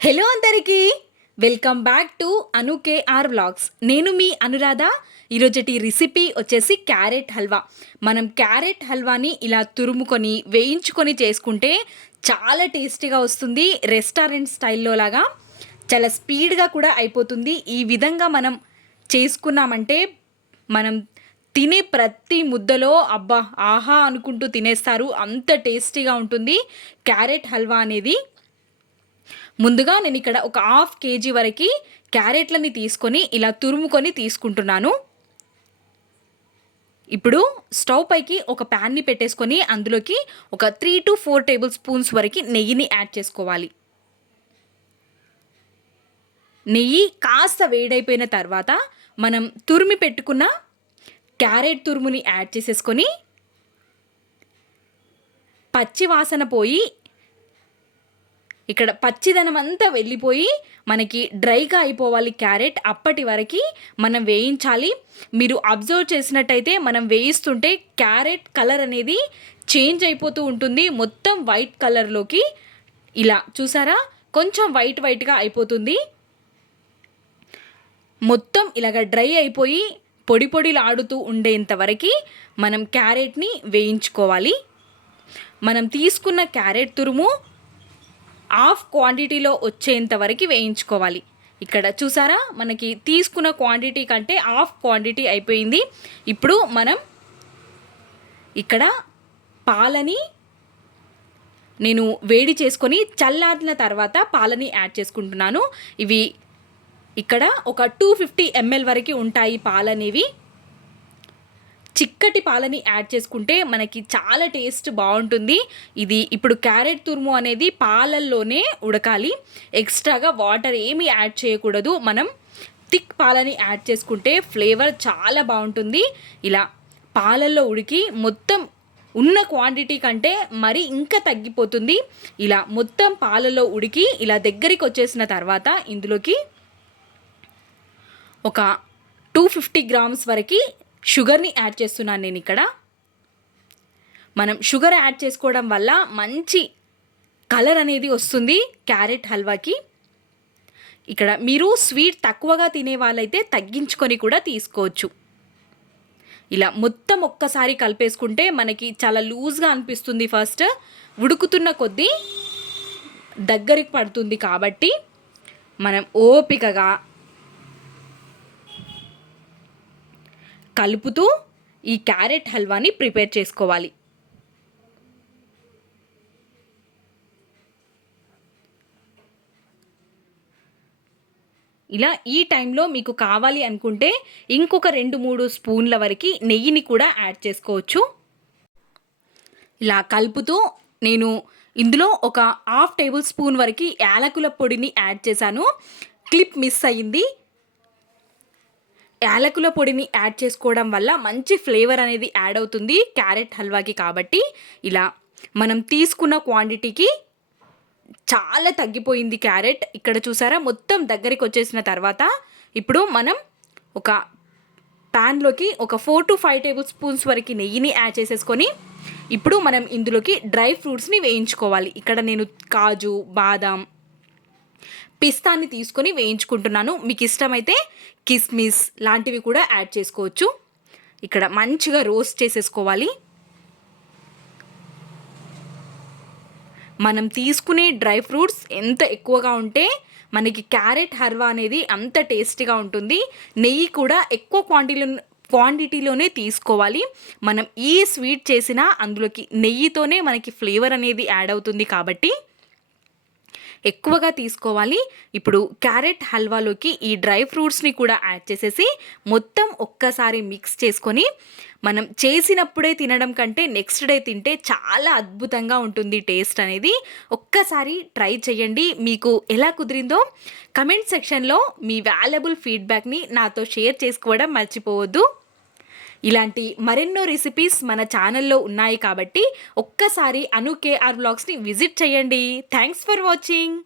Hello అందరికీ welcome back to Anu KR vlogs. నేను మీ అనురాధ. ఈరోజటి రెసిపీ వచ్చేసి క్యారెట్ హల్వా. మనం క్యారెట్ హల్వాని ఇలా తురుముకొని వేయించుకొని చేసుకుంటే చాలా టేస్టీగా వస్తుంది. రెస్టారెంట్ స్టైల్లో లాగా చాలా స్పీడ్గా కూడా అయిపోతుంది. ఈ విధంగా మనం చేసుకున్నామంటే మనం తినే ప్రతి ముద్దలో అబ్బా ఆహా అనుకుంటూ తినేస్తారు. అంత టేస్టీగా ఉంటుంది క్యారెట్ హల్వా అనేది. ముందుగా నేను ఇక్కడ ఒక హాఫ్ కేజీ వరకు క్యారెట్లని తీసుకొని ఇలా తురుముకొని తీసుకుంటున్నాను. ఇప్పుడు స్టవ్ పైకి ఒక ప్యాన్ని పెట్టేసుకొని అందులోకి ఒక 3 to 4 టేబుల్ స్పూన్స్ వరకు నెయ్యిని యాడ్ చేసుకోవాలి. నెయ్యి కాస్త వేడైపోయిన తర్వాత మనం తురిమి పెట్టుకున్న క్యారెట్ తురుముని యాడ్ చేసేసుకొని పచ్చి వాసన పోయి ఇక్కడ పచ్చిదనం అంతా వెళ్ళిపోయి మనకి డ్రైగా అయిపోవాలి క్యారెట్. అప్పటి వరకు మనం వేయించాలి. మీరు అబ్జర్వ్ చేసినట్టయితే మనం వేయిస్తుంటే క్యారెట్ కలర్ అనేది చేంజ్ అయిపోతూ ఉంటుంది. మొత్తం వైట్ కలర్లోకి ఇలా చూసారా, కొంచెం వైట్గా అయిపోతుంది. మొత్తం ఇలాగ డ్రై అయిపోయి పొడిలాడుతూ ఉండేంత వరకు మనం క్యారెట్ని వేయించుకోవాలి. మనం తీసుకున్న క్యారెట్ తురుము హాఫ్ క్వాంటిటీలో వచ్చేంత వరకు వేయించుకోవాలి. ఇక్కడ చూసారా, మనకి తీసుకున్న క్వాంటిటీ కంటే హాఫ్ క్వాంటిటీ అయిపోయింది. ఇప్పుడు మనం ఇక్కడ పాలని నేను వేడి చేసుకొని చల్లారిన తర్వాత పాలని యాడ్ చేసుకుంటున్నాను. ఇవి ఇక్కడ ఒక 250 ml వరకు ఉంటాయి పాలనేవి. చిక్కటి పాలని యాడ్ చేసుకుంటే మనకి చాలా టేస్ట్ బాగుంటుంది. ఇది ఇప్పుడు క్యారెట్ తురుము అనేది పాలల్లోనే ఉడకాలి. ఎక్స్ట్రాగా వాటర్ ఏమీ యాడ్ చేయకూడదు. మనం థిక్ పాలని యాడ్ చేసుకుంటే ఫ్లేవర్ చాలా బాగుంటుంది. ఇలా పాలల్లో ఉడికి మొత్తం ఉన్న క్వాంటిటీ కంటే మరి ఇంకా తగ్గిపోతుంది. ఇలా మొత్తం పాలలో ఉడికి ఇలా దగ్గరికి వచ్చేసిన తర్వాత ఇందులోకి ఒక 250 grams వరకు షుగర్ని యాడ్ చేస్తున్నాను నేను ఇక్కడ. మనం షుగర్ యాడ్ చేసుకోవడం వల్ల మంచి కలర్ అనేది వస్తుంది క్యారెట్ హల్వాకి. ఇక్కడ మీరు స్వీట్ తక్కువగా తినే వాళ్ళైతే తగ్గించుకొని కూడా తీసుకోవచ్చు. ఇలా మొత్తం ఒక్కసారి కలిపేసుకుంటే మనకి చాలా లూజ్గా అనిపిస్తుంది. ఫస్ట్ ఉడుకుతున్న కొద్దీ దగ్గరికి పడుతుంది కాబట్టి మనం ఓపికగా కలుపుతూ ఈ క్యారెట్ హల్వాని ప్రిపేర్ చేసుకోవాలి. ఇలా ఈ టైంలో మీకు కావాలి అనుకుంటే ఇంకొక 2-3 స్పూన్ల వరకు నెయ్యిని కూడా యాడ్ చేసుకోవచ్చు. ఇలా కలుపుతూ నేను ఇందులో ఒక హాఫ్ టేబుల్ స్పూన్ వరకు యాలకుల పొడిని యాడ్ చేశాను. క్లిప్ మిస్ అయ్యింది. యాలకుల పొడిని యాడ్ చేసుకోవడం వల్ల మంచి ఫ్లేవర్ అనేది యాడ్ అవుతుంది క్యారెట్ హల్వాకి. కాబట్టి ఇలా మనం తీసుకున్న క్వాంటిటీకి చాలా తగ్గిపోయింది క్యారెట్. ఇక్కడ చూసారా, మొత్తం దగ్గరికి వచ్చేసిన తర్వాత ఇప్పుడు మనం ఒక ప్యాన్లోకి ఒక 4 to 5 టేబుల్ స్పూన్స్ వరకు నెయ్యిని యాడ్ చేసేసుకొని ఇప్పుడు మనం ఇందులోకి డ్రై ఫ్రూట్స్ని వేయించుకోవాలి. ఇక్కడ నేను కాజు, బాదాం, పిస్తాని తీసుకొని వేయించుకుంటున్నాను. మీకు ఇష్టమైతే కిస్మిస్ లాంటివి కూడా యాడ్ చేసుకోవచ్చు. ఇక్కడ మంచిగా రోస్ట్ చేసేసుకోవాలి. మనం తీసుకునే డ్రై ఫ్రూట్స్ ఎంత ఎక్కువగా ఉంటే మనకి క్యారెట్ హల్వా అనేది అంత టేస్టీగా ఉంటుంది. నెయ్యి కూడా ఎక్కువ క్వాంటిటీలోనే తీసుకోవాలి. మనం ఈ స్వీట్ చేసినా అందులోకి నెయ్యితోనే మనకి ఫ్లేవర్ అనేది యాడ్ అవుతుంది కాబట్టి ఎక్కువగా తీసుకోవాలి. ఇప్పుడు క్యారెట్ హల్వాలోకి ఈ డ్రై ఫ్రూట్స్ని కూడా యాడ్ చేసేసి మొత్తం ఒక్కసారి మిక్స్ చేసుకొని మనం చేసినప్పుడే తినడం కంటే నెక్స్ట్ డే తింటే చాలా అద్భుతంగా ఉంటుంది టేస్ట్ అనేది. ఒక్కసారి ట్రై చేయండి. మీకు ఎలా కుదిరిందో కమెంట్ సెక్షన్లో మీ వాల్యుబుల్ ఫీడ్బ్యాక్ని నాతో షేర్ చేసుకోవడం మర్చిపోవద్దు. ఇలాంటి మరెన్నో రెసిపీస్ మన ఛానల్లో ఉన్నాయి కాబట్టి ఒక్కసారి అను కేఆర్ వ్లాగ్స్ని విజిట్ చేయండి. Thanks for watching.